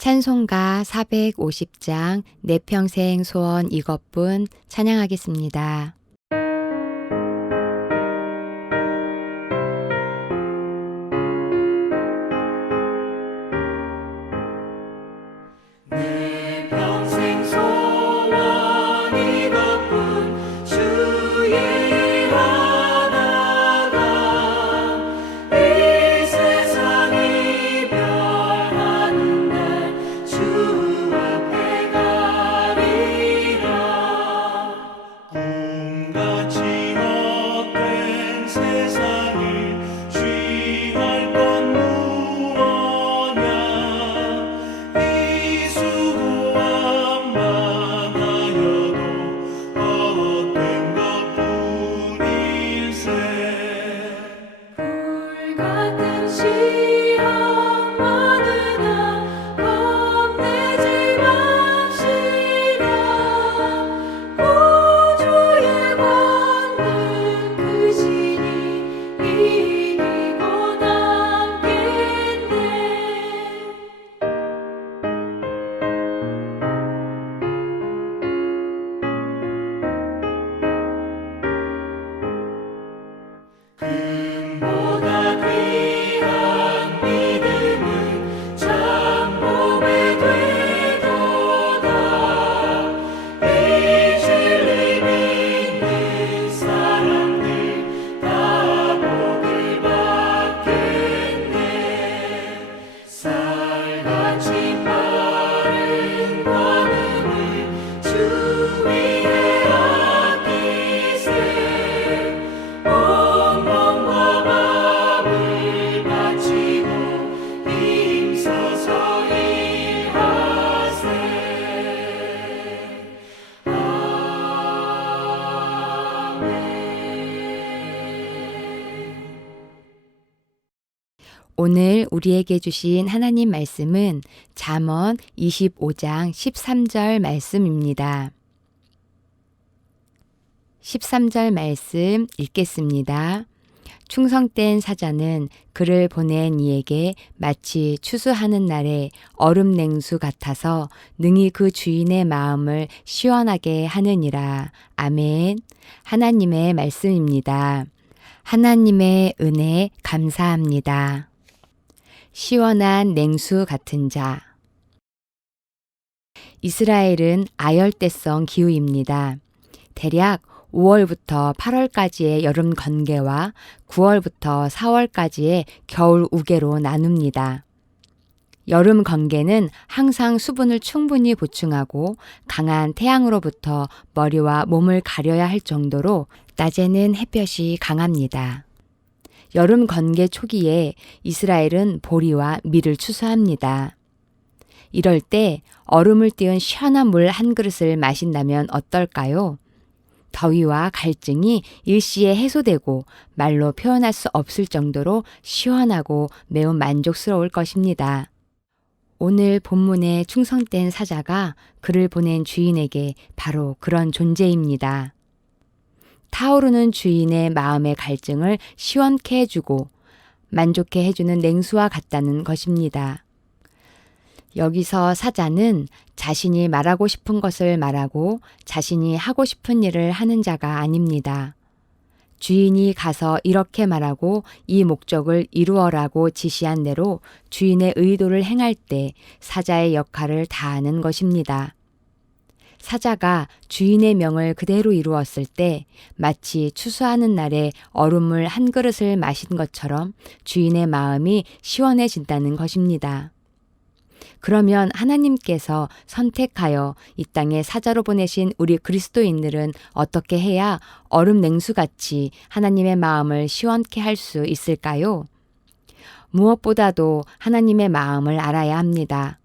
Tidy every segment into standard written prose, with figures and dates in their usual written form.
찬송가 450장 내 평생 소원 이것뿐 찬양하겠습니다. 내 평생 소원 이것뿐 주의 하나가 이 세상 이별하는 날 주 앞에 가리라. 꿈같이 헛된 세상을 취할 건 무엇냐. 이 수고함 많아여도 헛된 것뿐일세. 불같은 시험 많으나 겁내지 맙시다. 구주의 권능 크시니 이기고 남겠네. 금보다 귀한 믿음은 참복에 되도다. 이 진리 믿는 사람들 다 복을 받겠네. 쌀같이 빠른 관음을 주 위에 아끼세. 온 몸과 마음을 바치고 힘써서 일하세. 아멘. 오늘 우리에게 주신 하나님 말씀은 잠언 25장 13절 말씀입니다. 13절 말씀 읽겠습니다. 충성된 사자는 그를 보낸 이에게 마치 추수하는 날에 얼음 냉수 같아서 능히 그 주인의 마음을 시원하게 하느니라. 아멘. 하나님의 말씀입니다. 하나님의 은혜 감사합니다. 시원한 냉수 같은 자. 이스라엘은 아열대성 기후입니다. 대략 5월부터 8월까지의 여름 건개와 9월부터 4월까지의 겨울 우개로 나눕니다. 여름 건개는 항상 수분을 충분히 보충하고 강한 태양으로부터 머리와 몸을 가려야 할 정도로 낮에는 햇볕이 강합니다. 여름 건개 초기에 이스라엘은 보리와 밀을 추수합니다. 이럴 때 얼음을 띄운 시원한 물 한 그릇을 마신다면 어떨까요? 더위와 갈증이 일시에 해소되고 말로 표현할 수 없을 정도로 시원하고 매우 만족스러울 것입니다. 오늘 본문의 충성된 사자가 그를 보낸 주인에게 바로 그런 존재입니다. 타오르는 주인의 마음의 갈증을 시원케 해주고 만족해 해주는 냉수와 같다는 것입니다. 여기서 사자는 자신이 말하고 싶은 것을 말하고 자신이 하고 싶은 일을 하는 자가 아닙니다. 주인이 가서 이렇게 말하고 이 목적을 이루어라고 지시한 대로 주인의 의도를 행할 때 사자의 역할을 다하는 것입니다. 사자가 주인의 명을 그대로 이루었을 때 마치 추수하는 날에 얼음물 한 그릇을 마신 것처럼 주인의 마음이 시원해진다는 것입니다. 그러면 하나님께서 선택하여 이 땅에 사자로 보내신 우리 그리스도인들은 어떻게 해야 얼음 냉수같이 하나님의 마음을 시원케 할 수 있을까요? 무엇보다도 하나님의 마음을 알아야 합니다.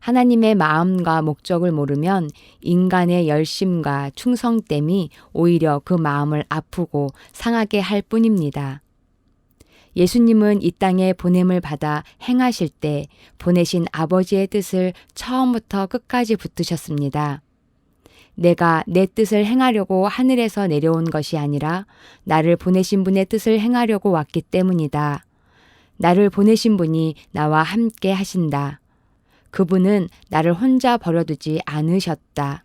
하나님의 마음과 목적을 모르면 인간의 열심과 충성됨이 오히려 그 마음을 아프고 상하게 할 뿐입니다. 예수님은 이 땅에 보냄을 받아 행하실 때 보내신 아버지의 뜻을 처음부터 끝까지 붙드셨습니다. 내가 내 뜻을 행하려고 하늘에서 내려온 것이 아니라 나를 보내신 분의 뜻을 행하려고 왔기 때문이다. 나를 보내신 분이 나와 함께 하신다. 그분은 나를 혼자 버려두지 않으셨다.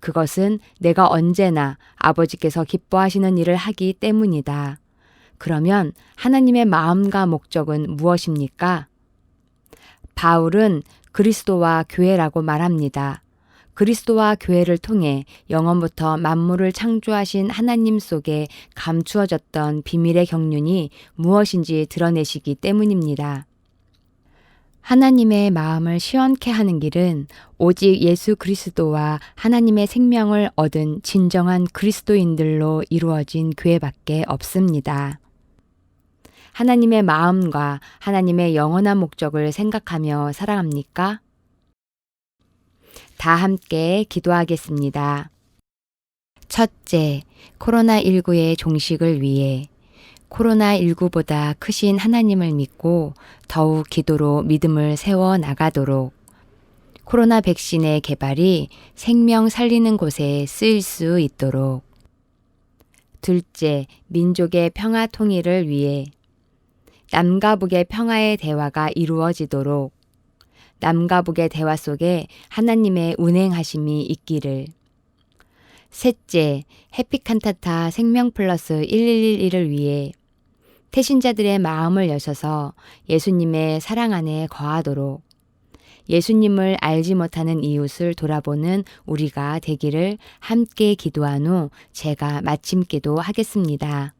그것은 내가 언제나 아버지께서 기뻐하시는 일을 하기 때문이다. 그러면 하나님의 마음과 목적은 무엇입니까? 바울은 그리스도와 교회라고 말합니다. 그리스도와 교회를 통해 영원부터 만물을 창조하신 하나님 속에 감추어졌던 비밀의 경륜이 무엇인지 드러내시기 때문입니다. 하나님의 마음을 시원케 하는 길은 오직 예수 그리스도와 하나님의 생명을 얻은 진정한 그리스도인들로 이루어진 교회밖에 없습니다. 하나님의 마음과 하나님의 영원한 목적을 생각하며 살아갑니까? 다 함께 기도하겠습니다. 첫째, 코로나19의 종식을 위해 코로나19보다 크신 하나님을 믿고 더욱 기도로 믿음을 세워 나가도록 코로나 백신의 개발이 생명 살리는 곳에 쓰일 수 있도록 둘째, 민족의 평화 통일을 위해 남과 북의 평화의 대화가 이루어지도록 남과 북의 대화 속에 하나님의 운행하심이 있기를. 셋째, 해피칸타타 생명플러스 1111을 위해 태신자들의 마음을 여셔서 예수님의 사랑 안에 거하도록 예수님을 알지 못하는 이웃을 돌아보는 우리가 되기를 함께 기도한 후 제가 마침 기도하겠습니다.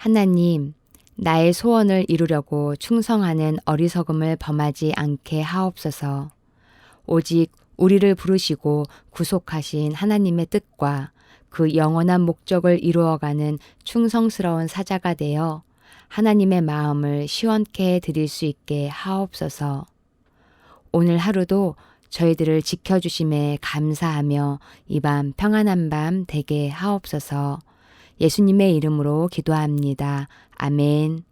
하나님, 나의 소원을 이루려고 충성하는 어리석음을 범하지 않게 하옵소서. 오직 우리를 부르시고 구속하신 하나님의 뜻과 그 영원한 목적을 이루어가는 충성스러운 사자가 되어 하나님의 마음을 시원케 드릴 수 있게 하옵소서. 오늘 하루도 저희들을 지켜주심에 감사하며 이 밤 평안한 밤 되게 하옵소서. 예수님의 이름으로 기도합니다. 아멘.